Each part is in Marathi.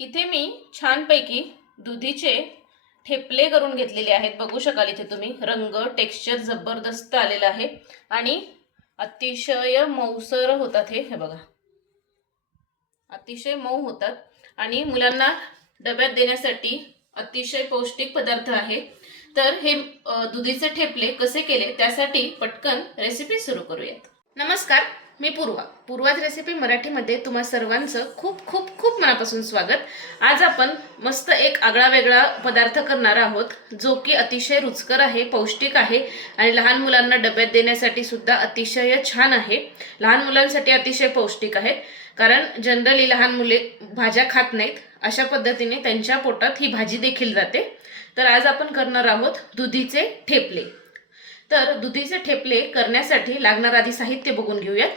इथे मी छानपैकी दुधीचे ठेपले करून घेतलेले आहेत. बघू शकाल इथे तुम्ही. रंग टेक्स्चर जबरदस्त आलेला आहे. आणि अतिशय मऊसर होतात हे. हे बघा. अतिशय मऊ होतात. आणि मुलांना डब्यात देण्यासाठी अतिशय पौष्टिक पदार्थ आहे. तर हे दुधीचे ठेपले कसे केले त्यासाठी पटकन रेसिपी सुरू करूयात. नमस्कार. मी पूर्वा. पूर्वाज रेसिपी मराठीमध्ये तुम्हा सर्वांचं खूप खूप खूप मनापासून स्वागत. आज आपण मस्त एक आगळा वेगळा पदार्थ करणार आहोत जो की अतिशय रुचकर आहे पौष्टिक आहे आणि लहान मुलांना डब्यात देण्यासाठी सुद्धा अतिशय छान आहे. लहान मुलांसाठी अतिशय पौष्टिक आहे कारण जनरली लहान मुले भाज्या खात नाहीत अशा पद्धतीने त्यांच्या पोटात ही भाजी देखील जाते. तर आज आपण करणार आहोत दुधीचे ठेपले. तर दुधीचे ठेपले करण्यासाठी लागणार आधी साहित्य बघून घेऊयात.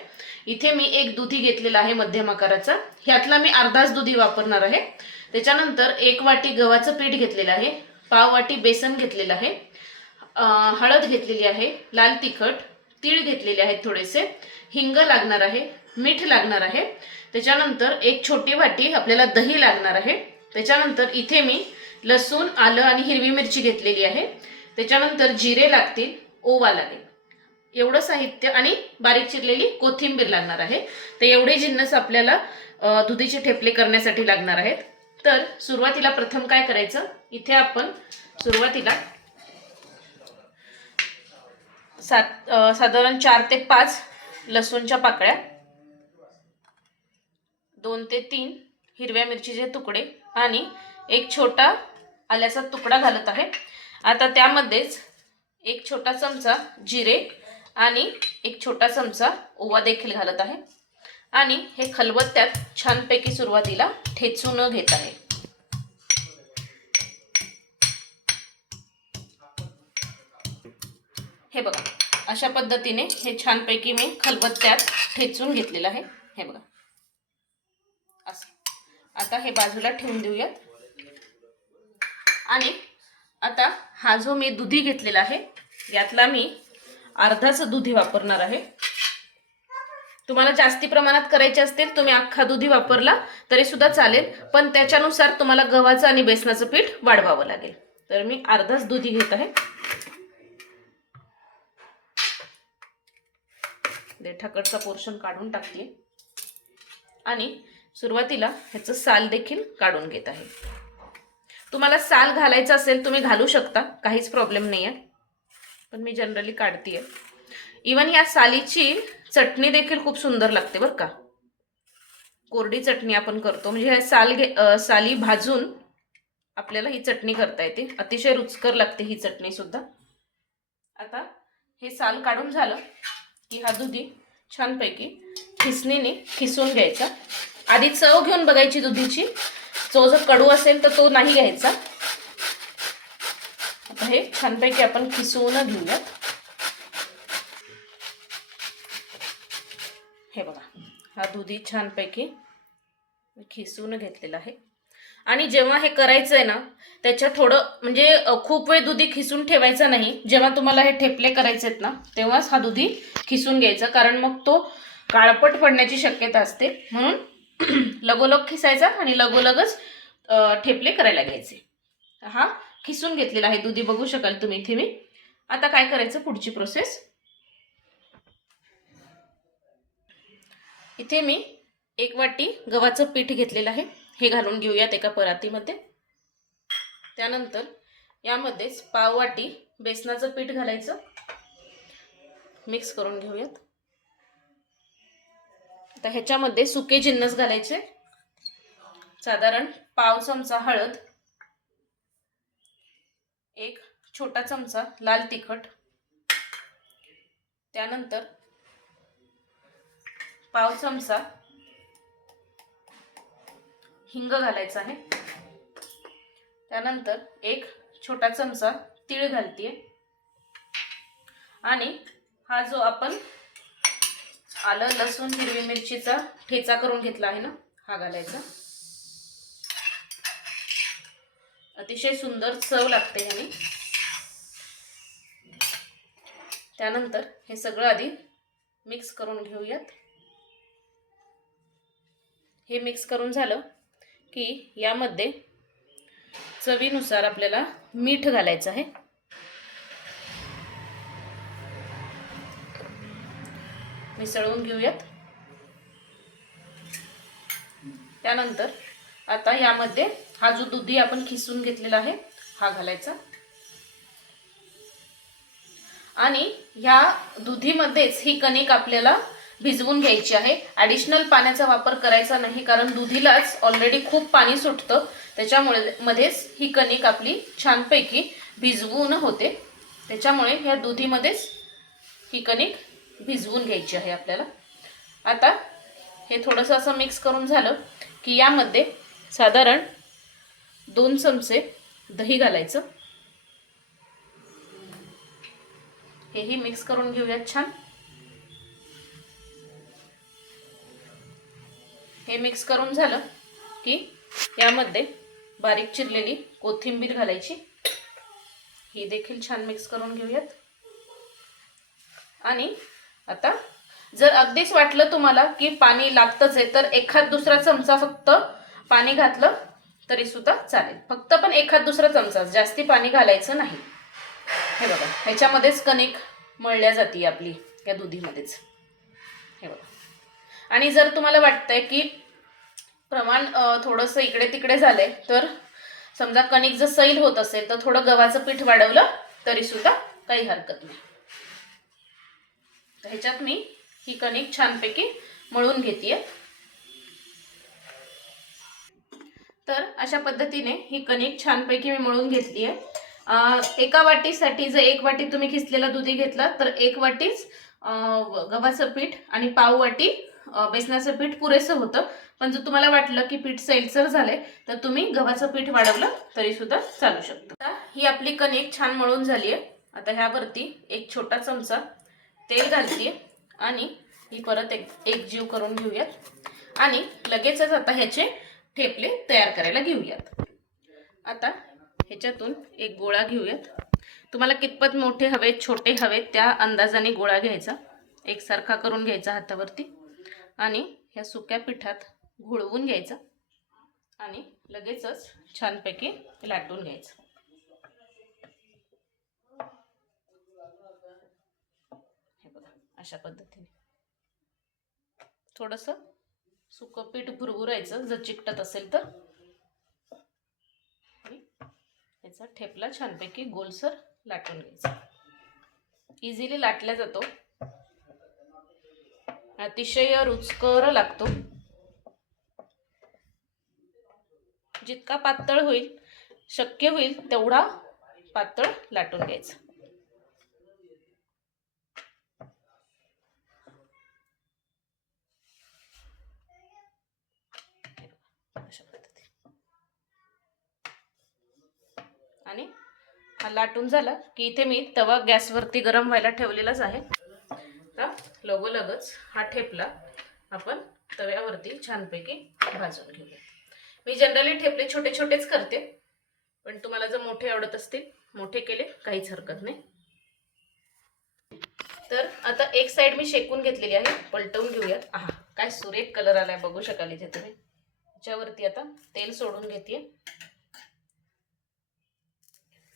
इथे मी एक दुधी घेतलेला आहे मध्यम आकाराचा. ह्यातला मी अर्धाच दुधी वापरणार आहे. त्याच्यानंतर एक वाटी गव्हाचं पीठ घेतलेलं आहे. पाव वाटी बेसन घेतलेलं आहे. हळद घेतलेली आहे. लाल तिखट तीळ घेतलेले आहेत थोडेसे. हिंग लागणार आहे. मीठ लागणार आहे. त्याच्यानंतर एक छोटी वाटी आपल्याला दही लागणार आहे. त्याच्यानंतर इथे मी लसूण आलं आणि हिरवी मिरची घेतलेली आहे. त्याच्यानंतर जिरे लागतील ओवा लागेल. एवढं साहित्य आणि बारीक चिरलेली कोथिंबीर लागणार आहे. तर एवढे जिन्नस आपल्याला दुधीचे ठेपले करण्यासाठी लागणार आहेत. तर सुरुवातीला प्रथम काय करायचं? इथे आपण सुरुवातीला सात साधारण चार ते पाच लसूणच्या पाकळ्या दोन ते तीन हिरव्या मिरचीचे तुकडे आणि एक छोटा आल्याचा तुकडा घालत आहे. आता त्यामध्येच एक छोटा चमचा जिरे आणि एक छोटा चमचा ओवा देखील घालत आहे. आणि हे खलबत त्यात छानपैकी सुरुवातीला ठेचून घेत आहे हे बघा अशा पद्धतीने हे छानपैकी मी खलबत्त्यात ठेचून घेतलेलं आहे. हे बघा. असं. आता हे बाजूला ठेवून देऊयात. आणि आता हा जो मी दुधी घेतलेला आहे यातला मी अर्धाच दुधी वापरणार आहे. तुम्हाला जास्ती प्रमाणात करायचे असतील तुम्ही अख्खा दुधी वापरला तरी सुद्धा चालेल. पण त्याच्यानुसार तुम्हाला गव्हाचं आणि बेसनाचं पीठ वाढवावं लागेल. तर मी अर्धाच दुधी घेत आहे. देठाकडचा पोर्शन काढून टाकते. आणि सुरुवातीला ह्याचं साल देखील काढून घेत आहे. तुम्हाला साल घालायचं असेल तुम्ही घालू शकता. काहीच प्रॉब्लेम नाही आहे पण मी जनरली काढते इवन या सालीची चटणी देखील खूप सुंदर लागते बरं का. कोरडी चटणी आपण करतो. म्हणजे ह्या साल घे साली भाजून आपल्याला ही चटणी करता येते. अतिशय रुचकर लागते ही चटणी सुद्धा. आता हे साल काढून झालं की हा दुधी छानपैकी खिसणीने खिसून घ्यायचा. आधी चव घेऊन बघायची दुधीची. चव जर कडू असेल तर तो नाही घ्यायचा. आहे. छानपैकी आपण खिसवून घेऊयात. हे बघा हा दुधी छानपैकी खिसून घेतलेला आहे. आणि जेव्हा हे करायचं आहे ना त्याच्या थोडं म्हणजे खूप वेळ दुधी खिसून ठेवायचा नाही. जेव्हा तुम्हाला हे ठेपले करायचे आहेत ना तेव्हाच हा दुधी खिसून घ्यायचा. कारण मग तो काळपट पडण्याची शक्यता असते. म्हणून लगोलग खिसायचा आणि लगोलगच ठेपले करायला घ्यायचे. हा खिसून घेतलेला आहे. दुधी बघू शकाल तुम्ही इथे मी. आता काय करायचं? पुढची प्रोसेस इथे मी एक वाटी गव्हाचं पीठ घेतलेलं आहे. हे घालून घेऊयात एका परातीमध्ये. त्यानंतर यामध्येच पाव वाटी बेसनाचं पीठ घालायचं. मिक्स करून घेऊयात. आता ह्याच्यामध्ये सुके जिन्नस घालायचे. साधारण पाव चमचा हळद एक छोटा चमचा लाल तिखट. त्यानंतर पाव चमचा हिंग घालायचा आहे. त्यानंतर एक छोटा चमचा तीळ घालते आणि हा जो आपण आलं लसूण हिरवी मिरचीचा ठेचा करून घेतला आहे ना हा घालायचा. अतिशय सुंदर चव लागते ह्याने. त्यानंतर हे सगळं आधी मिक्स करून घेऊयात. हे मिक्स करून झालं की यामध्ये चवीनुसार आपल्याला मीठ घालायचं आहे. मिसळून घेऊयात. त्यानंतर आता यामध्ये हा जो दुधी आपण खिसून घेतलेला आहे हा घालायचा. आणि ह्या दुधीमध्येच ही कणिक आपल्याला भिजवून घ्यायची आहे. ॲडिशनल पाण्याचा वापर करायचा नाही कारण दुधीलाच ऑलरेडी खूप पाणी सुटतं. त्याच्यामुळे मध्येच ही कणिक आपली छानपैकी भिजवून होते. त्याच्यामुळे ह्या दुधीमध्येच ही कणिक भिजवून घ्यायची आहे आपल्याला. आता हे थोडंसं असं मिक्स करून झालं की यामध्ये साधारण दोन चमचे दही घालायचं. हेही मिक्स करून घेऊयात छान. हे मिक्स करून झालं की यामध्ये बारीक चिरलेली कोथिंबीर घालायची. ही देखील छान मिक्स करून घेऊयात. आणि आता जर अगदीच वाटलं तुम्हाला की पाणी लागतच आहे तर एखाद दुसरा चमचा फक्त पाणी घातलं तरी सुद्धा चालेल. फक्त पण एखाद दुसरा चमचा जास्ती पाणी घालायचं नाही. हे बघा ह्याच्यामध्येच कणिक मळल्या जाते आपली या दुधीमध्येच. हे बघा. आणि जर तुम्हाला वाटतंय की प्रमाण थोडंसं इकडे तिकडे झालंय तर समजा कणिक जर सैल होत असेल तर थोडं गव्हाचं पीठ वाढवलं तरी सुद्धा काही हरकत नाही. ह्याच्यात मी ही कणिक छानपैकी मळून घेते तर अशा पद्धतीने ही कणिक छानपैकी मी मळून घेतली आहे एका वाटीसाठी जर एक वाटी तुम्ही खिसलेला दुधी घेतला तर एक वाटीच गव्हाचं पीठ आणि पाव वाटी बेसनाचं पीठ पुरेसं होतं. पण जर तुम्हाला वाटलं की पीठ सैलसर झालंय तर तुम्ही गव्हाचं पीठ वाढवलं तरी सुद्धा चालू शकतं. ही आपली कणिक छान मळून झाली आहे आता ह्यावरती एक छोटा चमचा तेल घालते आणि ही परत एक एक जीव करून घेऊयात. आणि लगेचच आता ह्याचे ठेपले तयार करायला घेऊयात. आता ह्याच्यातून एक गोळा घेऊयात. तुम्हाला कितपत मोठे हवेत छोटे हवेत त्या अंदाजाने गोळा घ्यायचा. एकसारखा करून घ्यायचा हातावरती. आणि ह्या सुक्या पिठात घोळवून घ्यायचा. आणि लगेचच छानपैकी लाटून घ्यायचं. हे बघा अशा पद्धतीने. थोडंसं सुकं पीठ भुरभुरायचं जर चिकटत असेल तर. याचा ठेपला छानपैकी गोलसर लाटून घ्यायचा. इझिली लाटला जातो. अतिशय रुचकर लागतो. जितका पातळ होईल शक्य होईल तेवढा पातळ लाटून घ्यायचा अशा पद्धतीने आणि हा लाटून झाला की इथे मी तवा गॅसवरती गरम व्हायला ठेवलेलाच आहे. तर लगोलगच हा ठेपला आपण तव्यावरती छानपैकी भाजून घेऊया. मी जनरली ठेपले छोटे छोटेच करते पण तुम्हाला जर मोठे आवडत असतील मोठे केले काहीच हरकत नाही. तर आता एक साईड मी शेकून घेतलेली आहे पलटवून घेऊयात. आहा काय सुरेख कलर आलाय बघू शकाल इथे तुम्ही. त्याच्यावरती आता तेल सोडून घेते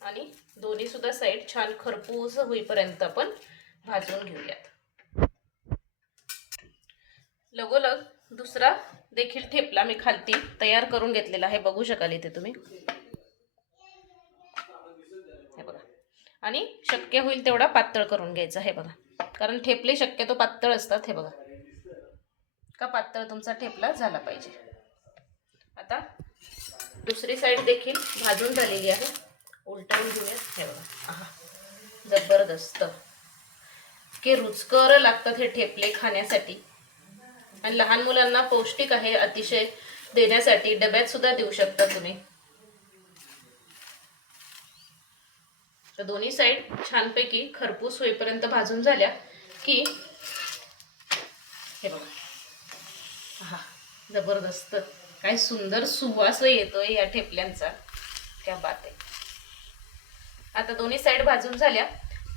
आणि दोन्ही सुद्धा साईड छान खरपूस होईपर्यंत आपण भाजून घेऊयात. लगोलग दुसरा देखील ठेपला मी खालती तयार करून घेतलेला आहे. बघू शकाल इथे तुम्ही. हे बघा. आणि शक्य होईल तेवढा पातळ करून घ्यायचा हे बघा. कारण ठेपले शक्यतो पातळ असतात हे बघा. का पातळ तुमचा ठेपला झाला पाहिजे. आता दुसरी साईड देखील भाजून झालेली आहे. उलटवून घेऊयात ठेवा. जबरदस्त. के रुचकर लागतात हे ठेपले खाण्यासाठी. आणि लहान मुलांना पौष्टिक आहे अतिशय देण्यासाठी डब्यात सुद्धा देऊ शकता तुम्ही. तर दोन्ही साईड छानपैकी खरपूस होईपर्यंत भाजून झाल्या की हे बघा. हा जबरदस्त. काय सुंदर सुवास येतोय या ठेपल्यांचा. त्या बात आहे. आता दोन्ही साईड भाजून झाल्या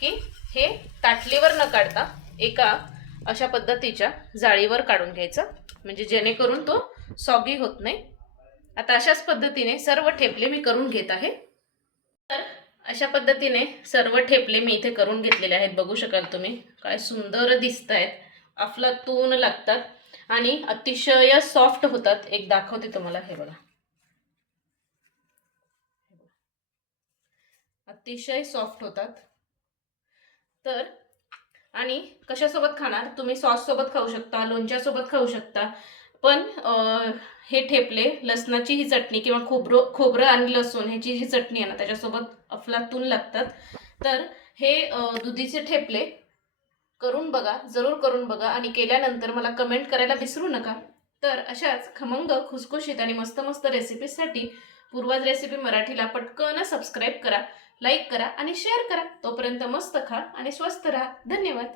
की हे ताटलीवर न काढता एका अशा पद्धतीच्या जाळीवर काढून घ्यायचं. म्हणजे जेणेकरून तो सॉगी होत नाही. आता अशाच पद्धतीने सर्व ठेपले मी करून घेत आहे. तर अशा पद्धतीने सर्व ठेपले मी इथे करून घेतलेले आहेत. बघू शकाल तुम्ही काय सुंदर दिसत आहेत अफलातून लागतात आणि अतिशय सॉफ्ट होतात. एक दाखवते तुम्हाला हे बघा. अतिशय सॉफ्ट होतात. तर आणि कशासोबत खाणार? तुम्ही सॉससोबत खाऊ शकता लोणच्यासोबत खाऊ शकता. पण हे ठेपले लसणाची ही चटणी किंवा खोबरं खोबरं आणि लसूण ह्याची जी चटणी आहे ना त्याच्यासोबत अफलातून लागतात. तर हे दुधीचे ठेपले करून बघा जरूर करून बघा आणि केल्यानंतर मला कमेंट करायला विसरू नका. तर अशाच खमंग खुसखुशीत आणि मस्त मस्त रेसिपीसाठी पूर्वाज रेसिपी मराठीला पटकन सबस्क्राईब करा लाईक करा आणि शेअर करा. तोपर्यंत मस्त खा आणि स्वस्त राहा. धन्यवाद.